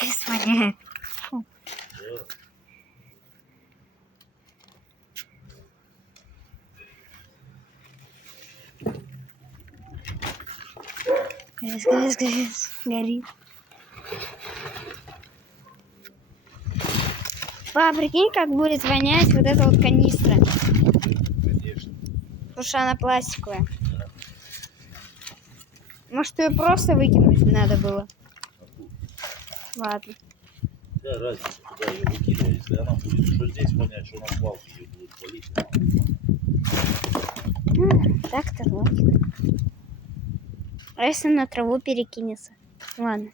Крис воняет. Крис, горит. Папа, прикинь, как будет вонять вот эта вот канистра. Конечно. Потому что она пластиковая. Может, ее просто выкинуть надо было? Ладно. Да, разница, куда ее выкидывать, если она будет что здесь вонять, что на свалке ее будут полить. Так-то логика. А если на траву перекинется? Ладно.